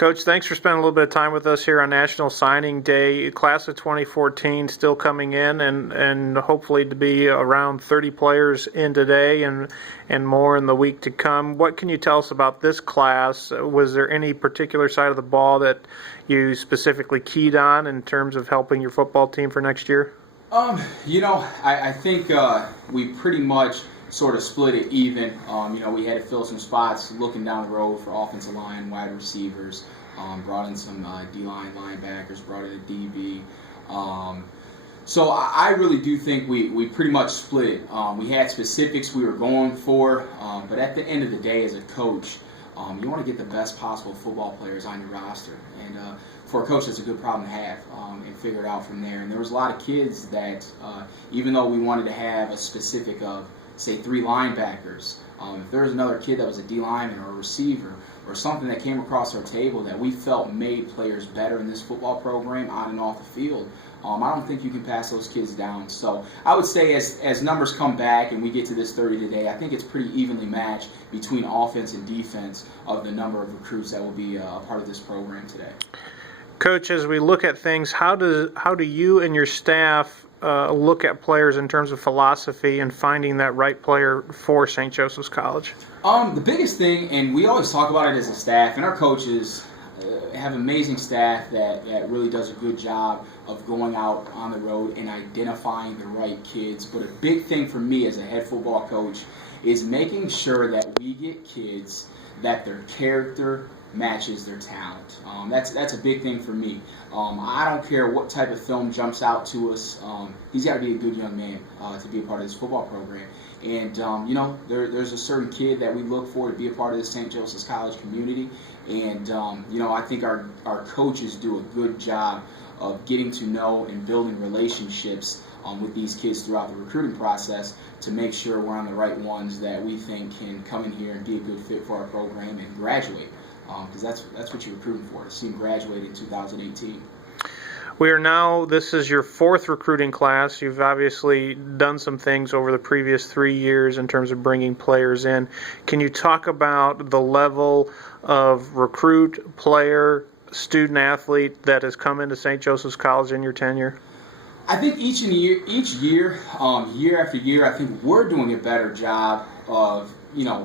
Coach, thanks for spending a little bit of time with us here on National Signing Day. Class of 2014 still coming in, and hopefully to be around 30 players in today and more in the week to come. What can you tell us about this class? Was there any particular side of the ball that you specifically keyed on in terms of helping your football team for next year? I think we pretty much sort of split it even. We had to fill some spots looking down the road for offensive line, wide receivers, brought in some D-line linebackers, brought in a DB. So I really do think we pretty much split it. We had specifics we were going for, but at the end of the day as a coach, you want to get the best possible football players on your roster. And for a coach, that's a good problem to have, and figure it out from there. And there was a lot of kids that, even though we wanted to have a specific of, say, 3 linebackers, if there was another kid that was a D lineman or a receiver or something that came across our table that we felt made players better in this football program on and off the field, I don't think you can pass those kids down. So I would say as numbers come back and we get to this 30 today, I think it's pretty evenly matched between offense and defense of the number of recruits that will be a part of this program today. Coach, as we look at things, how do you and your staff look at players in terms of philosophy and finding that right player for St. Joseph's College? The biggest thing, and we always talk about it as a staff, and our coaches have amazing staff that really does a good job of going out on the road and identifying the right kids. But a big thing for me as a head football coach is making sure that we get kids that their character matches their talent. That's a big thing for me. I don't care what type of film jumps out to us. He's got to be a good young man to be a part of this football program. And there's a certain kid that we look for to be a part of the St. Joseph's College community. And I think our coaches do a good job of getting to know and building relationships with these kids throughout the recruiting process to make sure we're on the right ones that we think can come in here and be a good fit for our program and graduate. Because that's what you're recruiting for, to see them graduate in 2018. This is your 4th recruiting class. You've obviously done some things over the previous 3 years in terms of bringing players in. Can you talk about the level of recruit, player, student athlete that has come into St. Joseph's College in your tenure? I think each year, year after year, I think we're doing a better job of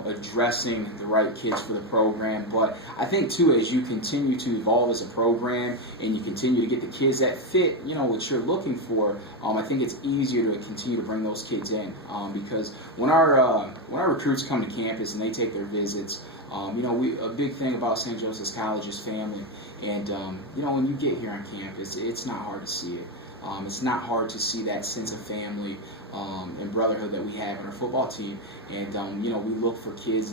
addressing the right kids for the program. But I think, too, as you continue to evolve as a program and you continue to get the kids that fit, what you're looking for, I think it's easier to continue to bring those kids in. Because when our recruits come to campus and they take their visits, a big thing about St. Joseph's College is family. And, when you get here on campus, it's not hard to see it. It's not hard to see that sense of family and brotherhood that we have in our football team. And, we look for kids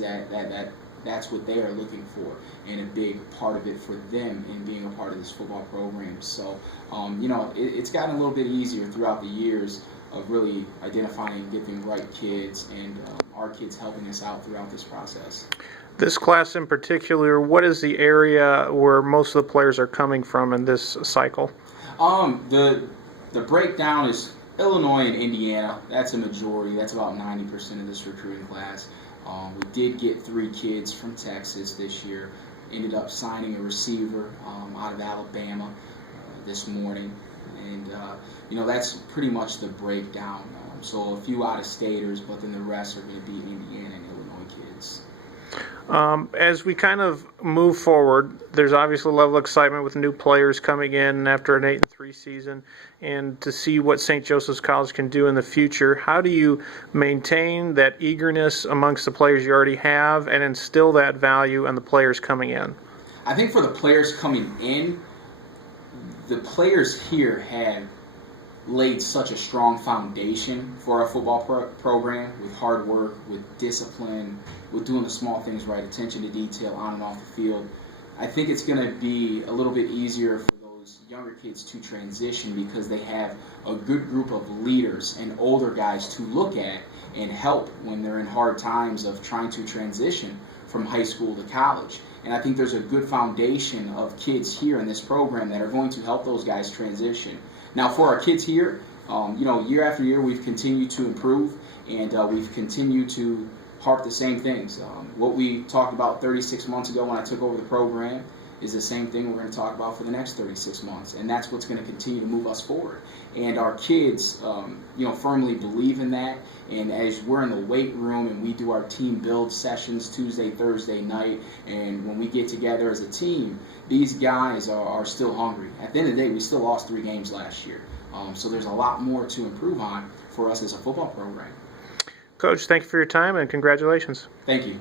that's what they are looking for, and a big part of it for them in being a part of this football program. So, it's gotten a little bit easier throughout the years of really identifying and getting the right kids, and our kids helping us out throughout this process. This class in particular, what is the area where most of the players are coming from in this cycle? The breakdown is Illinois and Indiana. That's a majority. That's about 90% of this recruiting class. We did get 3 kids from Texas this year. Ended up signing a receiver out of Alabama this morning. And, that's pretty much the breakdown. So a few out-of-staters, but then the rest are going to be Indiana and Illinois kids. As we kind of move forward, there's obviously a level of excitement with new players coming in after an 8-3 season, and to see what St. Joseph's College can do in the future. How do you maintain that eagerness amongst the players you already have and instill that value in the players coming in? I think for the players coming in, the players here have laid such a strong foundation for our football program with hard work, with discipline, with doing the small things right, attention to detail on and off the field. I think it's going to be a little bit easier for those younger kids to transition because they have a good group of leaders and older guys to look at and help when they're in hard times of trying to transition from high school to college. And I think there's a good foundation of kids here in this program that are going to help those guys transition. Now, for our kids here, year after year, we've continued to improve, and we've continued to harp the same things. What we talked about 36 months ago when I took over the program is the same thing we're going to talk about for the next 36 months, and that's what's going to continue to move us forward. And our kids, firmly believe in that. And as we're in the weight room and we do our team build sessions Tuesday, Thursday night, and when we get together as a team, these guys are still hungry. At the end of the day, we still lost 3 games last year. So there's a lot more to improve on for us as a football program. Coach, thank you for your time and congratulations. Thank you.